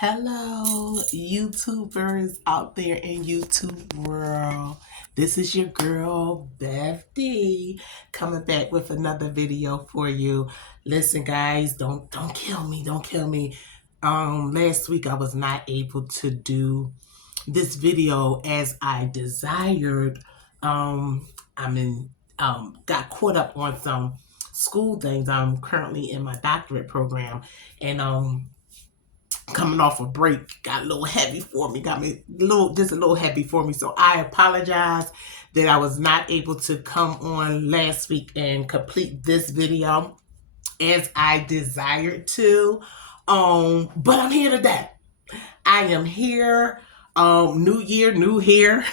Hello, YouTubers out there in YouTube world. This is your girl, Beth D, coming back with another video for you. Listen, guys, don't kill me. Don't kill me. Last week I was not able to do this video as I desired. Got caught up on some school things. I'm currently in my doctorate program, and coming off a break got a little heavy for me, got me a little heavy for me. So I apologize that I was not able to come on last week and complete this video as I desired to. But I'm here today. I am here. New year, new hair.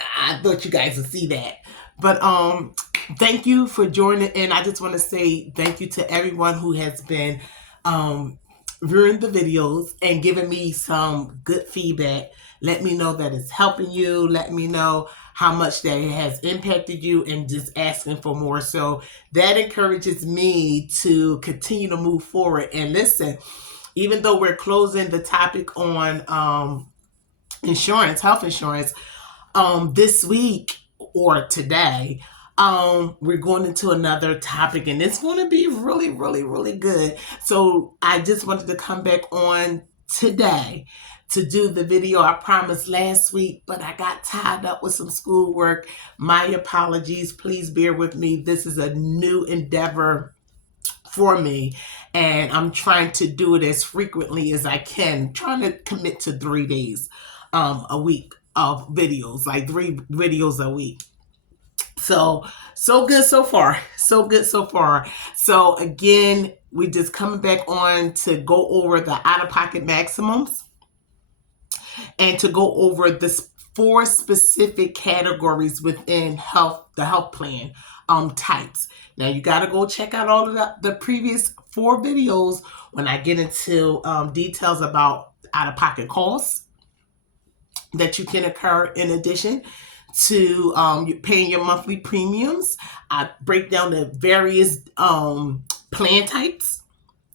I thought you guys would see that. But thank you for joining in. I just want to say thank you to everyone who has been viewing the videos and giving me some good feedback. Let me know that it's helping you. Let me know how much that has impacted you and just asking for more. So that encourages me to continue to move forward. And listen, even though we're closing the topic on insurance, health insurance, this week or today, we're going into another topic, and it's going to be really, really, really good. So I just wanted to come back on today to do the video I promised last week, but I got tied up with some schoolwork. My apologies. Please bear with me. This is a new endeavor for me, and I'm trying to do it as frequently as I can. I'm trying to commit to 3 days a week of videos, like 3 videos a week. So good so far. So good so far. So again, we just coming back on to go over the out-of-pocket maximums and to go over the 4 specific categories within the health plan types. Now you got to go check out all of the previous 4 videos when I get into details about out-of-pocket costs that you can incur in addition to paying your monthly premiums. I break down the various plan types,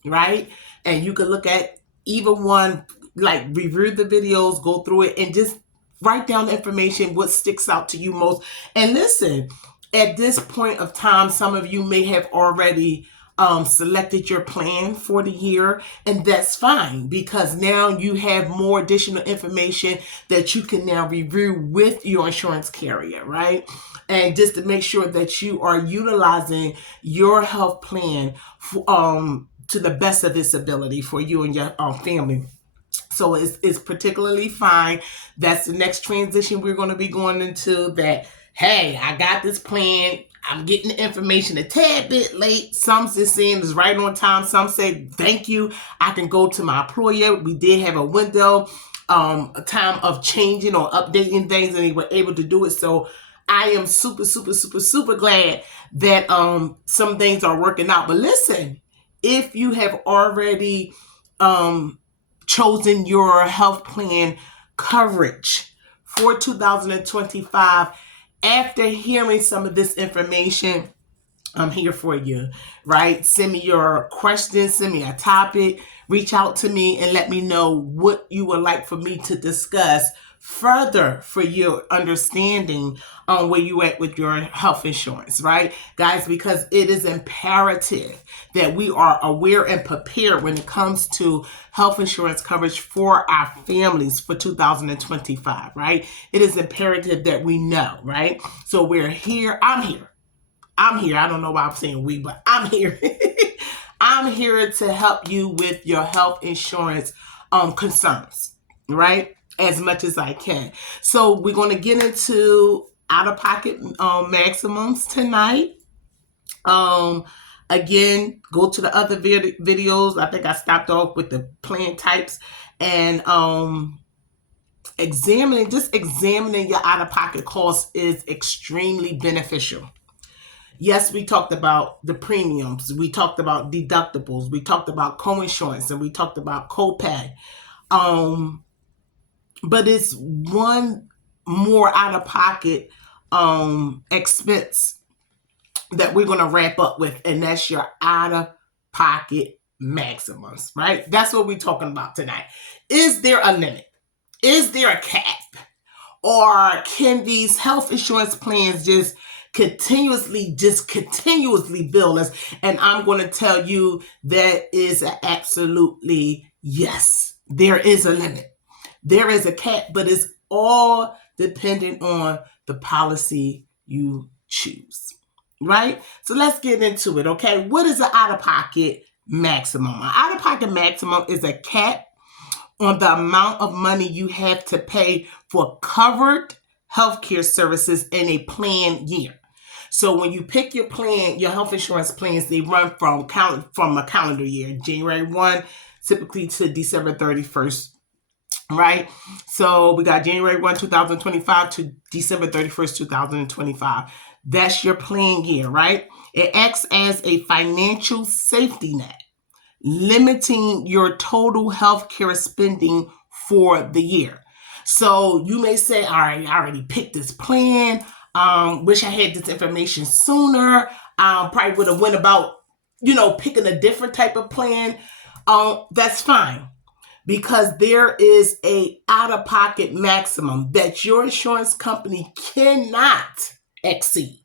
right? And you can look at either one, like review the videos, go through it, and just write down the information, what sticks out to you most. And listen, at this point of time, some of you may have already selected your plan for the year, and that's fine, because now you have more additional information that you can now review with your insurance carrier, right? And just to make sure that you are utilizing your health plan to the best of its ability for you and your family. So it's particularly fine. That's the next transition we're going to be going into, that, hey, I got this plan. I'm getting the information a tad bit late. Some is saying it's right on time. Some say, thank you, I can go to my employer. We did have a window, a time of changing or updating things, and they were able to do it. So I am super, super, super, super glad that some things are working out. But listen, if you have already chosen your health plan coverage for 2025, after hearing some of this information, I'm here for you, right? Send me your questions, send me a topic, reach out to me and let me know what you would like for me to discuss further for your understanding on where you at with your health insurance, right? Guys, because it is imperative that we are aware and prepared when it comes to health insurance coverage for our families for 2025, right? It is imperative that we know, right? So we're here. I'm here. I don't know why I'm saying we, but I'm here. I'm here to help you with your health insurance concerns, right? As much as I can. So we're going to get into out-of-pocket maximums tonight. Again, go to the other videos. I think I stopped off with the plan types, and examining your out-of-pocket costs is extremely beneficial. Yes, we talked about the premiums. We talked about deductibles. We talked about co-insurance, and we talked about copay. But it's one more out-of-pocket expense that we're going to wrap up with, and that's your out-of-pocket maximums, right? That's what we're talking about tonight. Is there a limit? Is there a cap? Or can these health insurance plans just continuously bill us? And I'm going to tell you that is absolutely yes. There is a limit. There is a cap, but it's all dependent on the policy you choose, right? So let's get into it, okay? What is an out-of-pocket maximum? An out-of-pocket maximum is a cap on the amount of money you have to pay for covered healthcare services in a planned year. So when you pick your plan, your health insurance plans, they run from a calendar year, January 1, typically to December 31st, right? So we got January 1, 2025 to December 31st, 2025. That's your plan year, right? It acts as a financial safety net, limiting your total healthcare spending for the year. So you may say, all right, I already picked this plan. Wish I had this information sooner. Probably would have went about, picking a different type of plan. That's fine, because there is a out-of-pocket maximum that your insurance company cannot exceed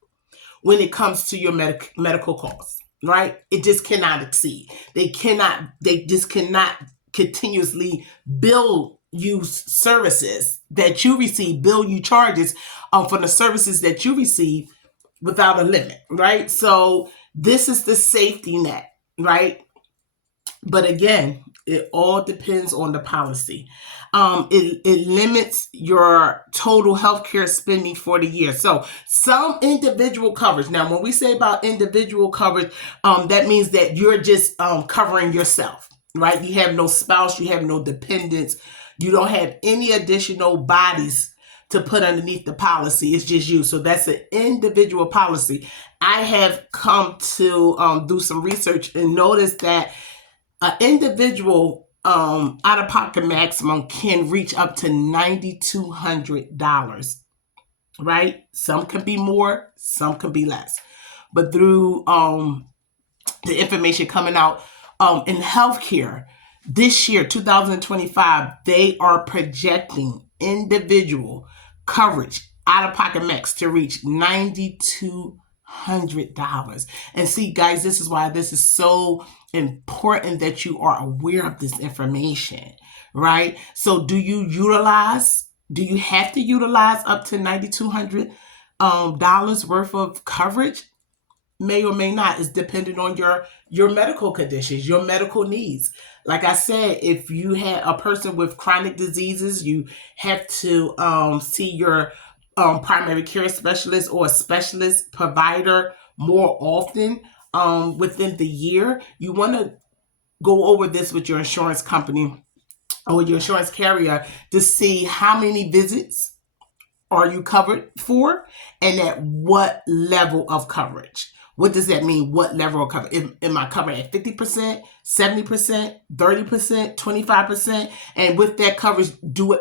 when it comes to your medical costs, right? It just cannot exceed. They just cannot continuously bill you services that you receive, bill you charges for the services that you receive without a limit, right? So this is the safety net, right? But again, it all depends on the policy. It limits your total healthcare spending for the year. So some individual coverage. Now, when we say about individual coverage, that means that you're just covering yourself, right? You have no spouse, you have no dependents, you don't have any additional bodies to put underneath the policy. It's just you. So that's an individual policy. I have come to do some research and notice that an individual out-of-pocket maximum can reach up to $9,200, right? Some can be more, some can be less. But through the information coming out in healthcare, this year, 2025, they are projecting individual coverage out-of-pocket max to reach $9,200. And see, guys, this is why this is so important that you are aware of this information, right? So do you have to utilize up to $9,200 worth of coverage? May or may not. It's dependent on your medical conditions, your medical needs. Like I said, if you had a person with chronic diseases, you have to see your primary care specialist or a specialist provider more often within the year. You want to go over this with your insurance company or your insurance carrier to see how many visits are you covered for and at what level of coverage. What does that mean? What level of coverage? Am I covered at 50%, 70%, 30%, 25%? And with that coverage,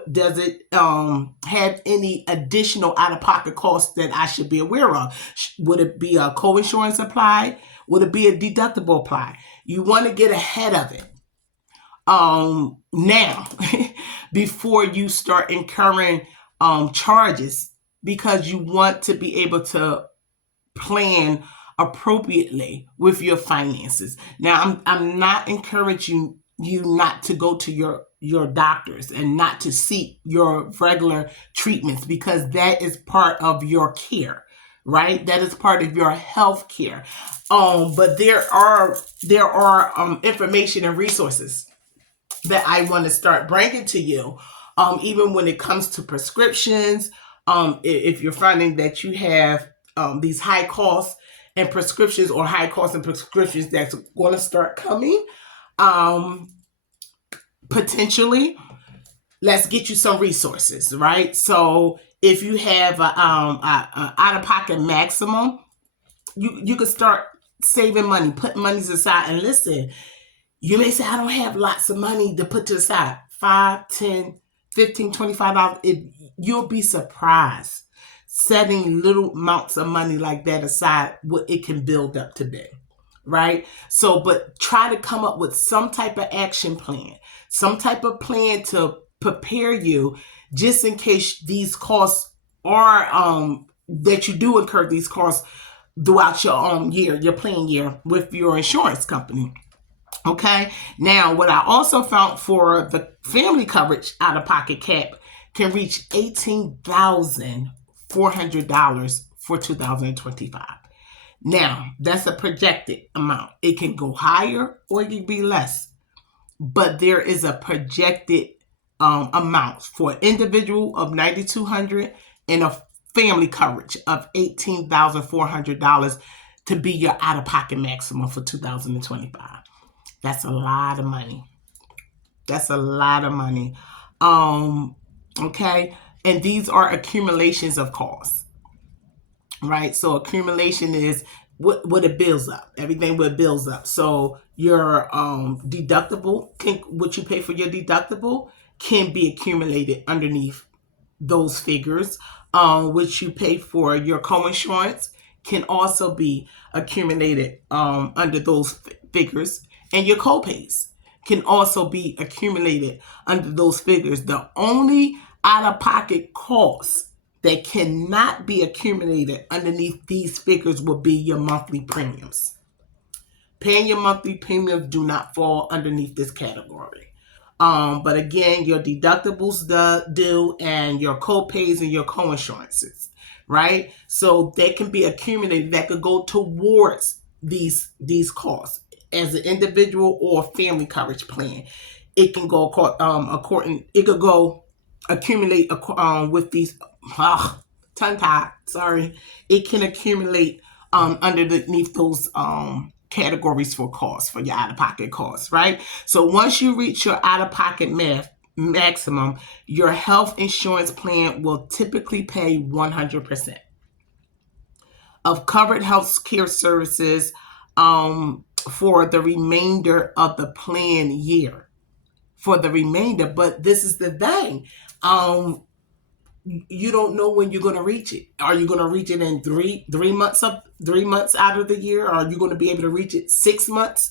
does it have any additional out-of-pocket costs that I should be aware of? Would it be a co-insurance applied? Would it be a deductible applied? You want to get ahead of it now before you start incurring charges, because you want to be able to plan appropriately with your finances. Now, I'm not encouraging you not to go to your doctors and not to seek your regular treatments, because that is part of your care, right? That is part of your health care. But there are information and resources that I want to start bringing to you, even when it comes to prescriptions. If you're finding that you have these high costs and prescriptions, or high costs and prescriptions that's going to start coming, potentially, let's get you some resources, right? So if you have a out-of-pocket maximum, you can start saving money, putting monies aside. And listen, you may say, I don't have lots of money to put to the side. $5, $10, $15, $25. You'll be surprised setting little amounts of money like that aside, what it can build up to be. right? So, but try to come up with some type of action plan, some type of plan to prepare you just in case these costs are, that you do incur these costs throughout your year, your plan year with your insurance company. Okay. Now, what I also found for the family coverage out of pocket cap can reach $18,400 for 2025. Now, that's a projected amount. It can go higher or it can be less, but there is a projected amount for an individual of $9,200 and a family coverage of $18,400 to be your out-of-pocket maximum for 2025. That's a lot of money. That's a lot of money. Okay, and these are accumulations of costs, right? So accumulation is what it builds up. Everything what builds up. So your deductible, what you pay for your deductible can be accumulated underneath those figures. Which you pay for your co-insurance can also be accumulated under those figures, and your co-pays can also be accumulated under those figures. The only out-of-pocket costs that cannot be accumulated underneath these figures will be your monthly premiums. Paying your monthly premiums do not fall underneath this category. But again, your deductibles do, and your co-pays and your co-insurances, right? So they can be accumulated. That could go towards these costs as an individual or family coverage plan. It can go according. It could go accumulate with these. Tongue tied. Sorry. It can accumulate underneath those categories for costs, for your out-of-pocket costs, right? So once you reach your out-of-pocket maximum, your health insurance plan will typically pay 100% of covered health care services for the remainder of the plan year. For the remainder, but this is the thing. You don't know when you're going to reach it. Are you going to reach it in 3 months out of the year? Are you going to be able to reach it 6 months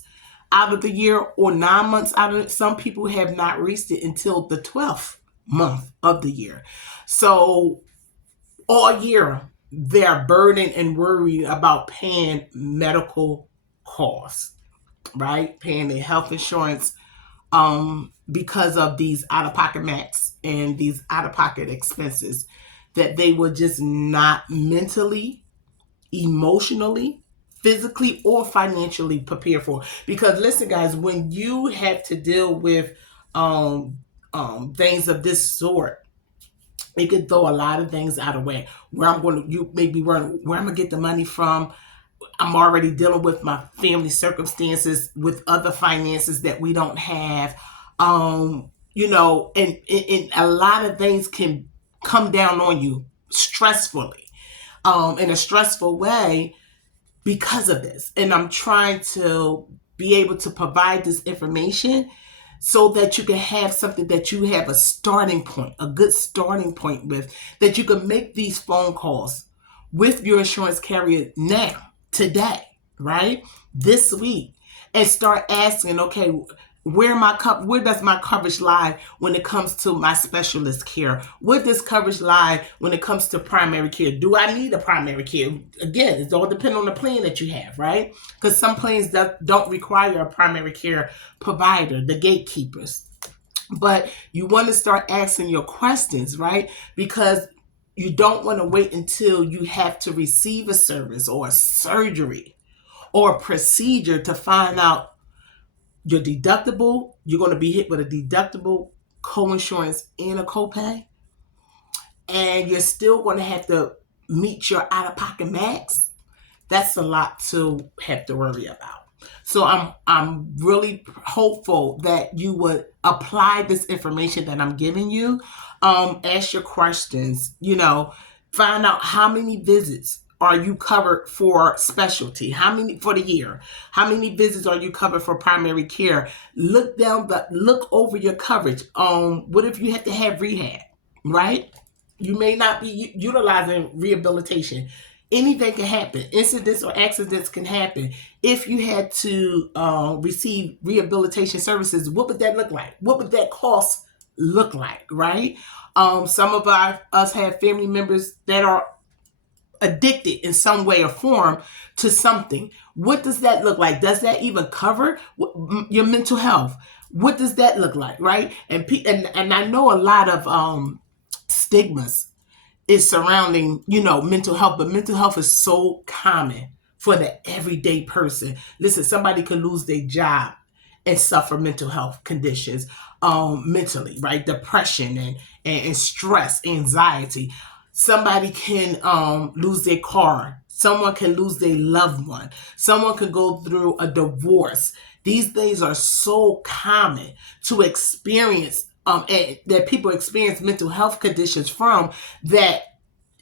out of the year, or 9 months out of it? Some people have not reached it until the 12th month of the year. So all year they're burdened and worried about paying medical costs, right? Paying their health insurance because of these out-of-pocket max and these out-of-pocket expenses that they were just not mentally, emotionally, physically, or financially prepared for. Because listen, guys, when you have to deal with things of this sort, it could throw a lot of things out of whack. You may be wondering where I'm gonna get the money from. I'm already dealing with my family circumstances, with other finances that we don't have. And a lot of things can come down on you stressfully, in a stressful way because of this. And I'm trying to be able to provide this information so that you can have something that you have a starting point, a good starting point with, that you can make these phone calls with your insurance carrier now, today, right? This week, and start asking, okay, where does my coverage lie when it comes to my specialist care? Where does coverage lie when it comes to primary care? Do I need a primary care? Again, it all depends on the plan that you have, right? Because some plans don't require a primary care provider, the gatekeepers. But you want to start asking your questions, right? Because you don't want to wait until you have to receive a service or a surgery or a procedure to find out your deductible. You're going to be hit with a deductible, co-insurance, and a copay. And you're still going to have to meet your out-of-pocket max. That's a lot to have to worry about. So I'm really hopeful that you would apply this information that I'm giving you. Ask your questions, find out how many visits are you covered for specialty? How many for the year? How many visits are you covered for primary care? Look over your coverage. What if you have to have rehab, right? You may not be utilizing rehabilitation. anything can happen. Incidents or accidents can happen. If you had to receive rehabilitation services, what would that look like? What would that cost look like, right? Some of us have family members that are addicted in some way or form to something. What does that look like? Does that even cover your mental health? What does that look like, right? And I know a lot of stigmas is surrounding, mental health, but mental health is so common for the everyday person. Listen, somebody could lose their job and suffer mental health conditions mentally, right? Depression and stress, anxiety. Somebody can lose their car. Someone can lose their loved one. Someone could go through a divorce. These things are so common to experience, and that people experience mental health conditions from, that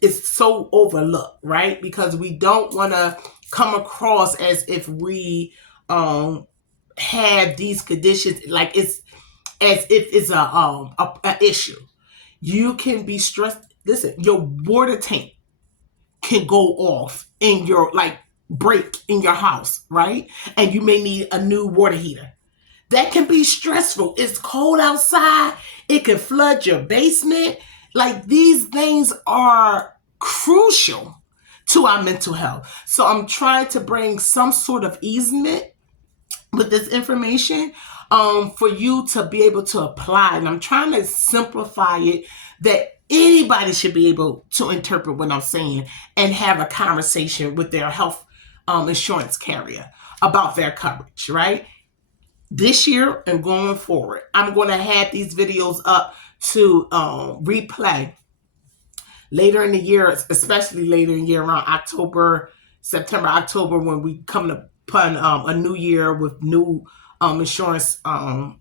it's so overlooked, right? Because we don't want to come across as if we have these conditions, like it's as if it's a issue. You can be stressed. Listen, your water tank can go off in your, break in your house, right? And you may need a new water heater. That can be stressful. It's cold outside. It can flood your basement. Like, these things are crucial to our mental health. So I'm trying to bring some sort of easement with this information for you to be able to apply. And I'm trying to simplify it that anybody should be able to interpret what I'm saying and have a conversation with their health insurance carrier about their coverage, right? This year and going forward, I'm going to have these videos up to replay later in the year, especially later in the year around September, October, when we come upon a new year with new insurance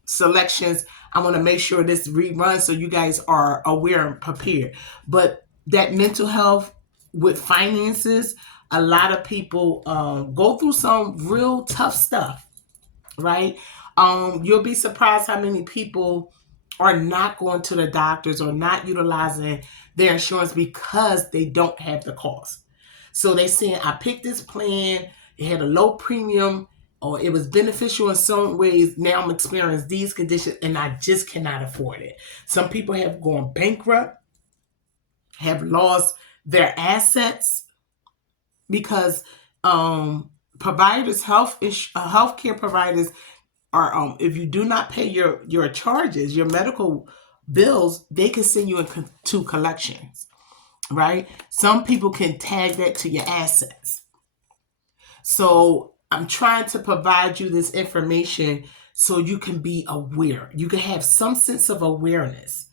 selections. I want to make sure this reruns so you guys are aware and prepared. But that mental health with finances, a lot of people go through some real tough stuff, right? You'll be surprised how many people are not going to the doctors or not utilizing their insurance because they don't have the cost. So they saying, I picked this plan, it had a low premium, or it was beneficial in some ways. Now I'm experiencing these conditions and I just cannot afford it. Some people have gone bankrupt, have lost their assets because providers, healthcare providers are, if you do not pay your charges, your medical bills, they can send you into collections, right? Some people can tag that to your assets. So I'm trying to provide you this information so you can be aware. You can have some sense of awareness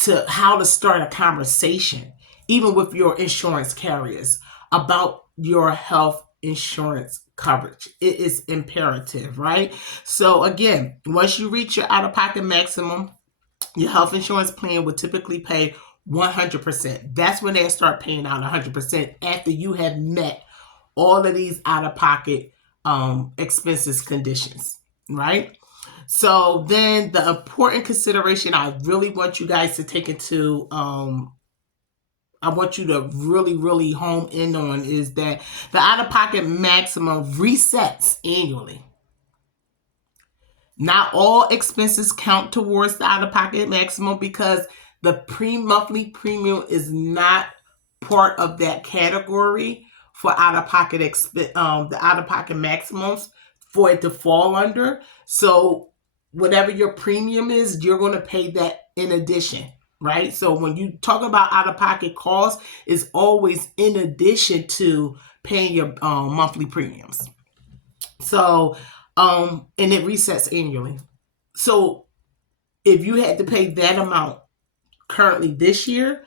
to how to start a conversation, even with your insurance carriers, about your health insurance coverage. It is imperative, right? So again, once you reach your out-of-pocket maximum, your health insurance plan would typically pay 100%. That's when they start paying out 100% after you have met all of these out-of-pocket expenses conditions, right? So then the important consideration I really want you guys to take into I want you to really, really home in on is that the out-of-pocket maximum resets annually. Not all expenses count towards the out-of-pocket maximum because the monthly premium is not part of that category for out-of-pocket the out-of-pocket maximums for it to fall under. So whatever your premium is, you're going to pay that in addition, right? So when you talk about out-of-pocket costs, it's always in addition to paying your monthly premiums. So, and it resets annually. So if you had to pay that amount currently this year,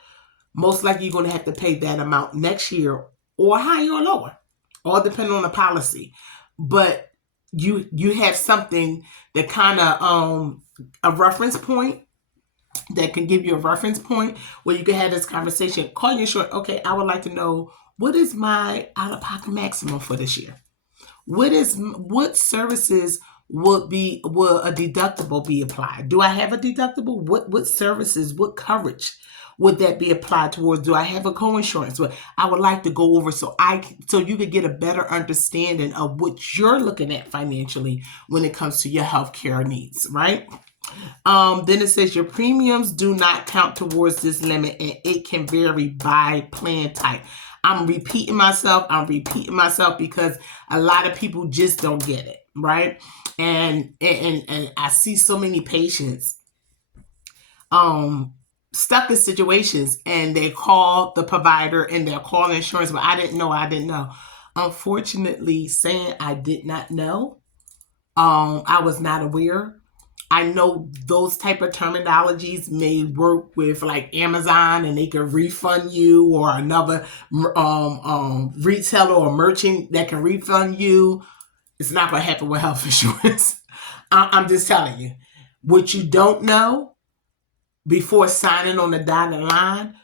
most likely you're going to have to pay that amount next year, or higher or lower, all depending on the policy. But you have something that kind of a reference point that can give you a reference point where you can have this conversation. Call your insurance. Okay, I would like to know, what is my out-of-pocket maximum for this year? What services will a deductible be applied? Do I have a deductible? What services, what coverage would that be applied towards? Do I have a co-insurance? Well, I would like to go over so you could get a better understanding of what you're looking at financially when it comes to your healthcare needs, right? Then it says your premiums do not count towards this limit and it can vary by plan type. I'm repeating myself because a lot of people just don't get it, right? And I see so many patients stuck in situations and they call the provider and they're calling insurance, but I didn't know. Unfortunately, saying I did not know, I was not aware. I know those type of terminologies may work with like Amazon and they can refund you, or another retailer or merchant that can refund you. It's not going to happen with health insurance. I'm just telling you. What you don't know before signing on the dotted line,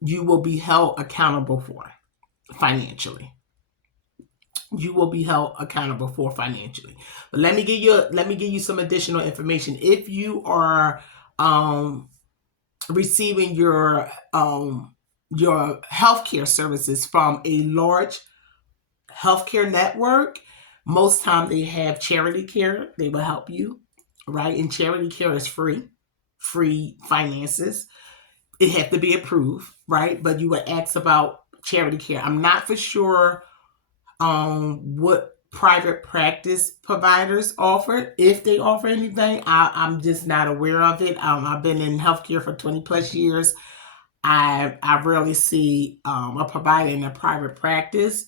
you will be held accountable for financially. You will be held accountable for financially. But let me give you some additional information. If you are receiving your healthcare services from a large healthcare network, most time they have charity care. They will help you, right? And charity care is free finances. It has to be approved, right? But you would ask about charity care. I'm not for sure what private practice providers offer, if they offer anything. I'm just not aware of it. I've been in healthcare for 20 plus years. I rarely see a provider in a private practice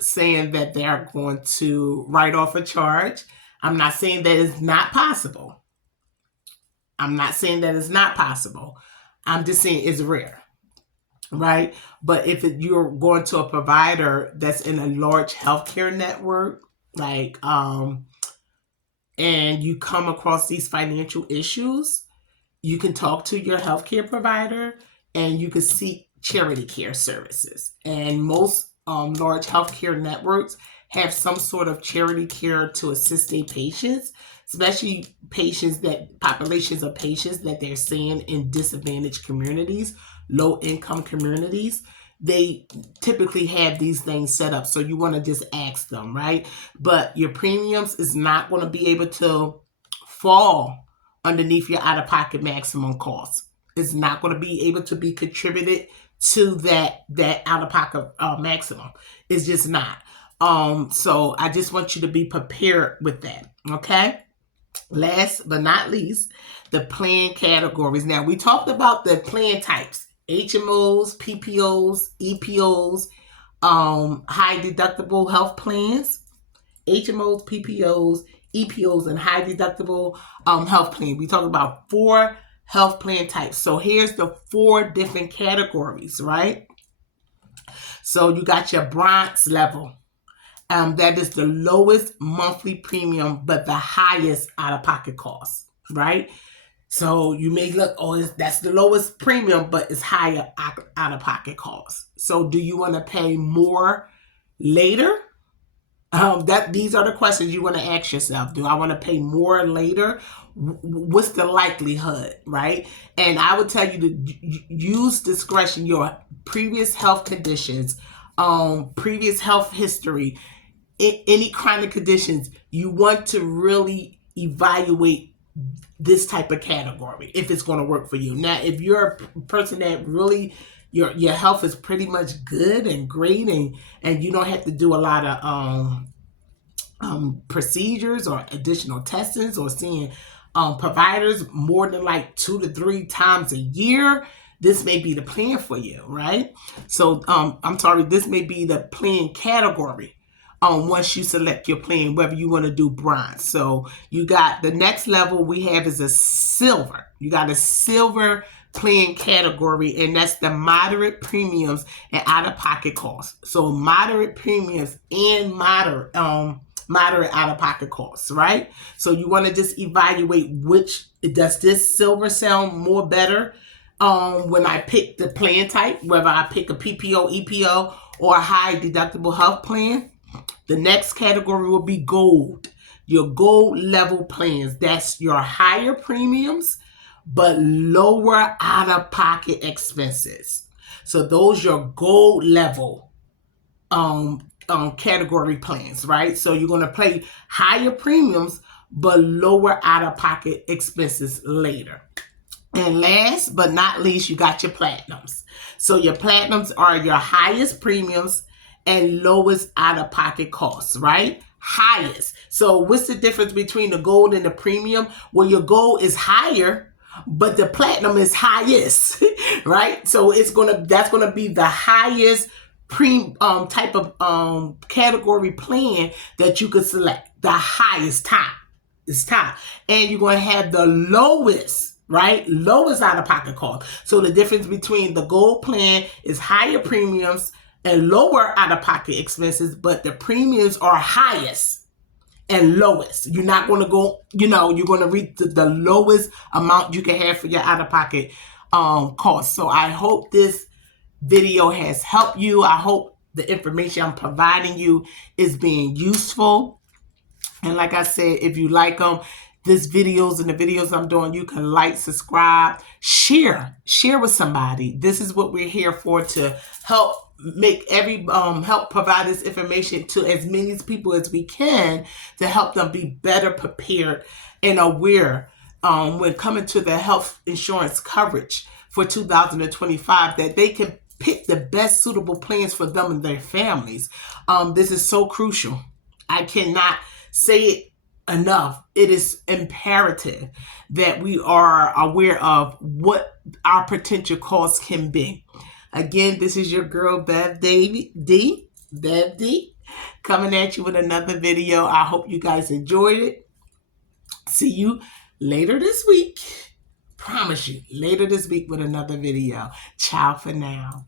saying that they're going to write off a charge. I'm not saying that it's not possible. I'm just saying it's rare. Right? But if you're going to a provider that's in a large healthcare network, like, and you come across these financial issues, you can talk to your healthcare provider and you can seek charity care services. And most large healthcare networks have some sort of charity care to assist their patients, especially populations of patients that they're seeing in disadvantaged communities, low-income communities. They typically have these things set up, so you want to just ask them, right? But your premiums is not going to be able to fall underneath your out-of-pocket maximum cost. It's not going to be able to be contributed to that out-of-pocket maximum. It's just not. So I just want you to be prepared with that, okay? Last but not least, the plan categories. Now, we talked about the plan types: HMOs, PPOs, EPOs, high deductible health plans, HMOs, PPOs, EPOs, and high deductible health plan. We talked about 4 health plan types. So here's the 4 different categories, right? So you got your bronze level. That is the lowest monthly premium, but the highest out-of-pocket cost, right? So you may look, that's the lowest premium, but it's higher out-of-pocket cost. So do you want to pay more later? These are the questions you want to ask yourself. Do I want to pay more later? What's the likelihood, right? And I would tell you to use discretion. Your previous health conditions, previous health history, any chronic conditions, you want to really evaluate this type of category if it's going to work for you. Now, if you're a person that really your health is pretty much good and great, and you don't have to do a lot of procedures or additional testings or seeing providers more than like 2 to 3 times a year, this may be the plan for you, right? So this may be the plan category once you select your plan, whether you want to do bronze. So you got the next level we have is a silver. You got a silver plan category, and that's the moderate premiums and out-of-pocket costs. So moderate premiums and moderate out-of-pocket costs, right? So you want to just evaluate does this silver sound more better when I pick the plan type, whether I pick a PPO, EPO, or a high deductible health plan. The next category will be gold. Your gold level plans. That's your higher premiums, but lower out-of-pocket expenses. So those your gold level category plans, right? So you're going to pay higher premiums, but lower out-of-pocket expenses later. And last but not least, you got your platinums. So your platinums are your highest premiums and lowest out-of-pocket costs, right? Highest. So what's the difference between the gold and the premium? Well, your gold is higher, but the platinum is highest, right? So that's gonna be the highest type of category plan that you could select. The highest top is top, and you're gonna have the lowest. Right? Lowest out-of-pocket cost. So the difference between the gold plan is higher premiums and lower out-of-pocket expenses, but the premiums are highest and lowest. You're not going to go, you're going to reach the lowest amount you can have for your out-of-pocket cost. So I hope this video has helped you. I hope the information I'm providing you is being useful. And like I said, if you like them, this videos and the videos I'm doing, you can like, subscribe, share with somebody. This is what we're here for, to help make help provide this information to as many people as we can, to help them be better prepared and aware when coming to the health insurance coverage for 2025, that they can pick the best suitable plans for them and their families. This is so crucial. I cannot say it enough. It is imperative that we are aware of what our potential costs can be. Again, this is your girl Bev D, coming at you with another video. I hope you guys enjoyed it. See you later this week. Promise you, later this week with another video. Ciao for now.